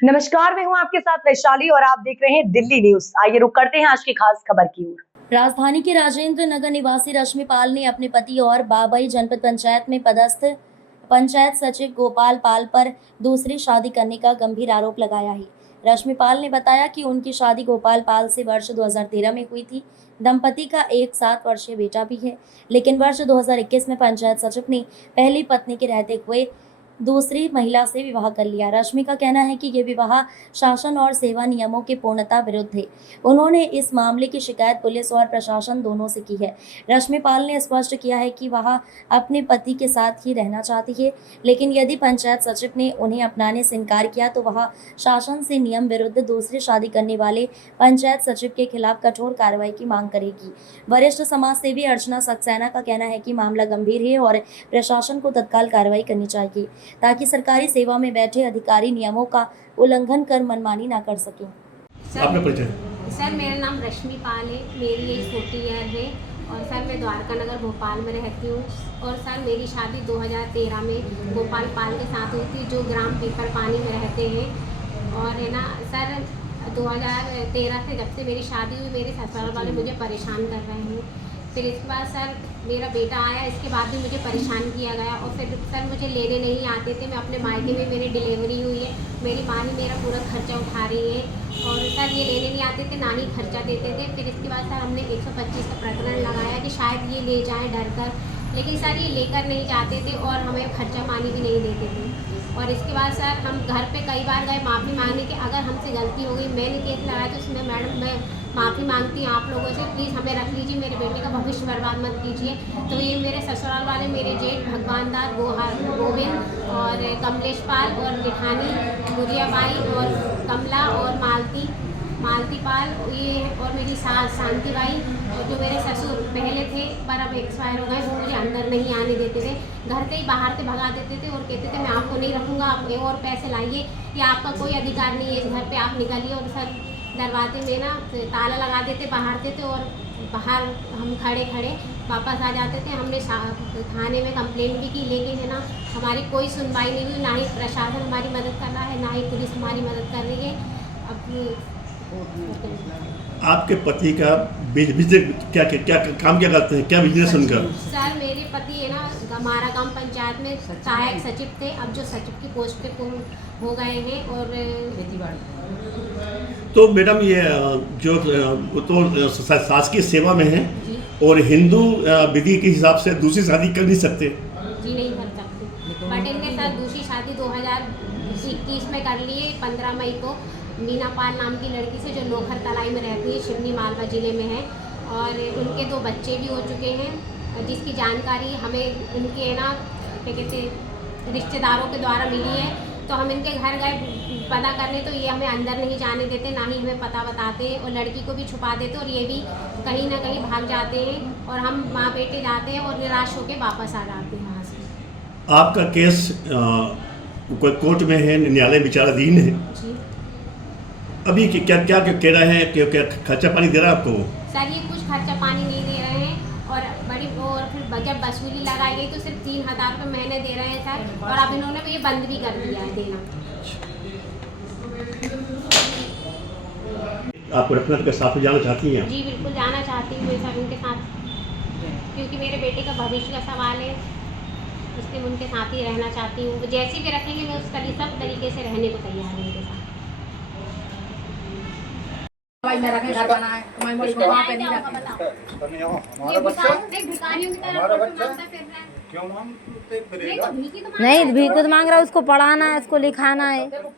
नमस्कार, मैं हूं आपके साथ वैशाली और आप देख रहे हैं दिल्ली न्यूज। आइए रुक करते हैं आज की खास खबर की ओर। राजधानी के राजेंद्र नगर निवासी रश्मि पाल ने अपने पति और बाबई जनपद पंचायत में पदस्थ पंचायत सचिव गोपाल पाल पर दूसरी शादी करने का गंभीर आरोप लगाया है। रश्मि पाल ने बताया कि उनकी शादी गोपाल पाल से वर्ष 2013 में हुई थी। दंपति का एक 7 वर्षीय बेटा भी है, लेकिन वर्ष 2021 में पंचायत सचिव ने पहली पत्नी के रहते हुए दूसरी महिला से विवाह कर लिया। रश्मि का कहना है कि ये विवाह शासन और सेवा नियमों के पूर्णतः विरुद्ध है। उन्होंने इस मामले की शिकायत पुलिस और प्रशासन दोनों से की है। रश्मि पाल ने स्पष्ट किया है कि वह अपने पति के साथ ही रहना चाहती है, लेकिन यदि पंचायत सचिव ने उन्हें अपनाने से इनकार किया तो वह शासन से नियम विरुद्ध दूसरी शादी करने वाले पंचायत सचिव के खिलाफ कठोर कार्रवाई की मांग करेगी। वरिष्ठ समाज सेवी अर्चना सक्सेना का कहना है कि मामला गंभीर है और प्रशासन को तत्काल कार्रवाई करनी चाहिए ताकि सरकारी सेवा में बैठे अधिकारी नियमों का उल्लंघन कर मनमानी न कर सकें। आपका परिचय? सर, मेरा नाम रश्मि पाल है, मेरी एज 40 ईयर है और सर मैं द्वारका नगर भोपाल में रहती हूँ। और सर मेरी शादी 2013 में गोपाल पाल के साथ हुई थी, जो ग्राम पीपर पानी में रहते हैं। और है ना सर, 2013 से जब से मेरी शादी हुई, मेरे ससुराल वाले मुझे परेशान कर रहे हैं। फिर इसके बाद सर मेरा बेटा आया, इसके बाद भी मुझे परेशान किया गया। और फिर सर मुझे लेने नहीं आते थे। मैं अपने मायके में, मेरी डिलीवरी हुई है, मेरी माँ ही मेरा पूरा खर्चा उठा रही है। और सर ये लेने नहीं आते थे, ना ही खर्चा देते थे। फिर इसके बाद सर हमने 125 का प्रकरण लगाया कि शायद ये ले जाएं डर कर, लेकिन सर ये लेकर नहीं जाते थे और हमें खर्चा पानी भी नहीं देते थे। और इसके बाद सर हम घर पे कई बार गए माफ़ी मांगने कि अगर हमसे गलती हो गई, मैंने केस लगाया तो उसमें मैडम मैं माफ़ी मांगती हूँ आप लोगों से, प्लीज़ हमें रख लीजिए, मेरे बेटे का भविष्य बर्बाद मत कीजिए। तो ये मेरे ससुराल वाले, मेरे जेठ भगवान दास गोविंद और कमलेश पाल और जेठानी गुड़िया बाई और कमला और मालती पाल, ये और मेरी सास शांति बाई, और जो मेरे ससुर पहले थे पर अब एक्सपायर हो गए, वो मुझे अंदर नहीं आने देते थे। घर के ही बाहर से भगा देते थे और कहते थे मैं आपको नहीं रखूँगा, आप और पैसे लाइए, या आपका कोई अधिकार नहीं है इस घर पे, आप निकलिए। और सर दरवाजे में ना ताला लगा देते, बाहर देते और बाहर हम खड़े वापस आ जाते थे। हमने थाने में कंप्लेंट भी की, लेकिन है ना हमारी कोई सुनवाई नहीं हुई। ना ही प्रशासन हमारी मदद कर रहा है, ना ही पुलिस हमारी मदद कर रही है। अब आपके पति का बिजनेस क्या काम क्या करते हैं, क्या बिजनेस उनका? सर मेरे पति है ना हमारा काम पंचायत में सहायक सचिव थे, अब जो सचिव की पोस्ट पे हो गए हैं। और तो मैडम ये जो तो शासकीय सेवा में है और हिंदू विधि के हिसाब से दूसरी शादी कर नहीं सकते? जी नहीं कर सकते, बट इनने सर दूसरी शादी 2021 में कर ली है, 15 मई को मीना पाल नाम की लड़की से, जो लोखर तलाई में रहती है, शिवनी मालवा ज़िले में है। और उनके 2 बच्चे भी हो चुके हैं, जिसकी जानकारी हमें उनके है ना क्या कहते रिश्तेदारों के द्वारा मिली है। तो हम इनके घर गए पता करने, तो ये हमें अंदर नहीं जाने देते, ना ही हमें पता बताते और लड़की को भी छुपा देते, और ये भी कहीं ना कहीं भाग जाते हैं। और हम माँ बेटे जाते हैं और निराश होकर वापस आ जाते हैं वहाँ से। आपका केस कोर्ट में है, न्यायालय विचाराधीन है जी। अभी क्या क्या कह रहा है कि क्या खर्चा पानी दे रहा है आपको? सर ये कुछ खर्चा पानी नहीं दे रहे हैं, और फिर जब वसूली लगाई गई तो सिर्फ 3000 रुपये महीने दे रहे हैं सर। और अब इन्होंने ये बंद भी कर दिया है देना। आप रखना के साथ जाना चाहती हैं? जी बिल्कुल जाना चाहती हूँ मैं सर उनके साथ, क्योंकि मेरे बेटे का भविष्य का सवाल है, इसलिए मैं उनके साथ ही रहना चाहती हूँ। जैसे भी रखेंगे मैं सब तरीके से रहने को तैयार हूँ उनके साथ। भाई मेरा घर बना है, मैं वहाँ पे नहीं रखती। हमारा बच्चा भिखारियों की तरह मांगता फिर रहा है। क्यों मांगते फिरेगा? नहीं भीख तो मांग रहा है, उसको पढ़ाना है, उसको लिखाना है। भटक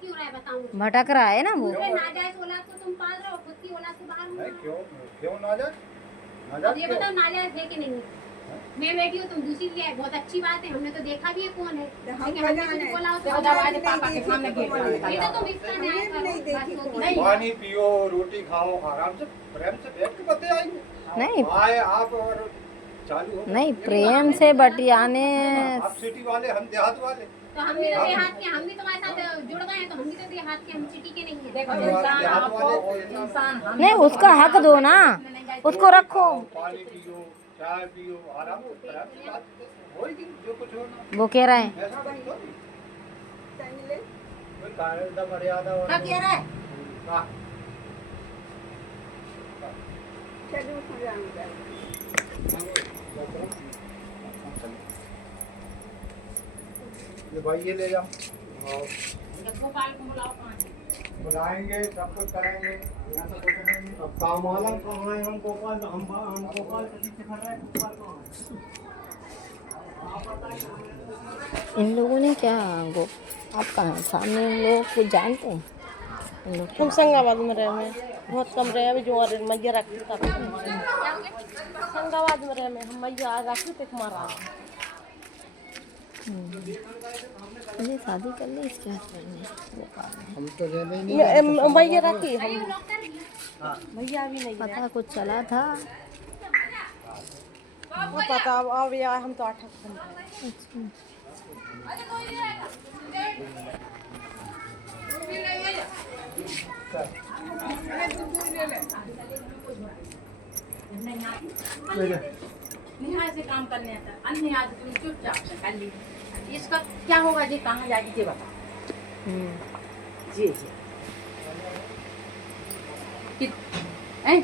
क्यों रहा है बताऊँ? भटक रहा है ना वो। नाजायज औलाद को तुम पाल रहे हो, खुद की औलाद से बाहर हो। क्यों नाजायज? ये बताओ नाजायज है कि नहीं? मैं बेटी हूँ, तुम दूसरी लिया है, बहुत अच्छी बात है, हमने तो देखा भी है कौन है। लेकिन हमने कुछ बोला हो तो पापा के सामने गेट ये तो तुम इसका न्याय करो। पानी पियो, रोटी खाओ, आराम से प्रेम से बैठ के बते आएंगे। नहीं आए आप और चालू हो। नहीं प्रेम से बटियाने। आप सिटी वाले, हम देहात वाले। तो हम भी तो देहात के, हम भी तुम्हारे साथ जुड़ गए हैं, तो हम भी तो देहात के, हम सिटी के नहीं है। देखो इंसान नहीं, उसका हक दो ना, उसको रखो। पानी पियो, चाय पियो, आराम से प्रेम से बात होगी, जो कुछ होना। वो कह रहे हैं ऐसा नहीं होगी। कायदा मर्यादा और क्या कह रहा है? हाँ। ये भाई ये ले जाओ। गोपाल को बुलाओ कहाँ है? बुलाएंगे सब कुछ करेंगे। यहाँ से कुछ नहीं। अब काम वाला कहाँ है? हम गोपाल के पीछे खड़ रहे हैं। गोपाल कहाँ है? इन लोगों ने क्या गो आप कहाँ सामने इन लोग कुछ जानते हैं इन लोग हम संगाबाद में रहे हैं, बहुत कम रहे अभी जो मैया रखी था संगाबाद में रहे हम मैया रखी थे हमारा ये शादी कर ली इसके हस्बैंड ने हम तो ले नहीं। मैया रखी हम भैया भी नहीं पता कुछ चला था। वो पता अब यार हम तो 8 निहाय से काम करने आता है, अन्य आज तुम चुपचाप से कर ली। इसका क्या होगा जी? कहाँ जाएगी जी बता। जी जी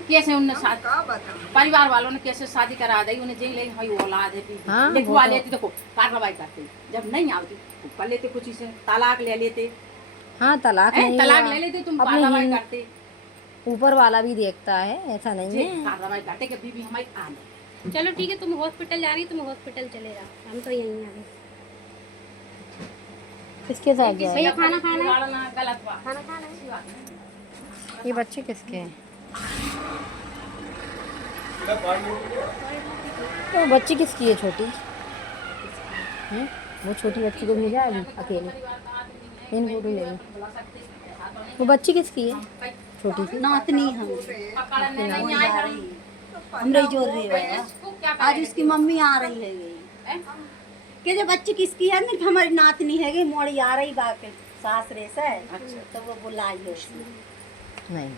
कैसे उन्हें परिवार वालों ने कैसे शादी करा दी, उन्हें जेल ले भाई औलाद है हाँ, लिखवा लेती, देखो कार्रवाई करते, जब नहीं आती तो कर लेते, कुछ से तलाक ले लेते। हाँ तलाक नहीं तलाक हुआ। ले लेते, तुम अपने कार्रवाई हिंद- करते ऊपर वाला भी देखता है, ऐसा नहीं जी, है। कार्रवाई करते कि बीबी हमारी आ जाए। चलो ठीक है, तुम हॉस्पिटल जा रही, तुम हॉस्पिटल चले जाओ, हम तो यहीं आ गए। किसके साथ जाए? भैया खाना खाना है? बिगाड़ना गलत बात। खाना खाना है? ये बच्चे किसके हैं? तो बच्ची किसकी है छोटी? हैं? वो छोटी बच्ची को भेजा अभी अकेले इन फोटो ले ली। वो बच्ची किसकी है छोटी सी? नातनी हम हमरे जोर रही है, आज उसकी मम्मी आ रही है गई कि जो बच्ची किसकी है ना, हमारी नातनी है गई, मोड़ी आ रही बाके सासरे से। अच्छा। तो वो बुलाई है उसने। नहीं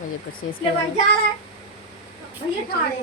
मुझे कुछ ले भाई जा रहा है भैया ठाड़े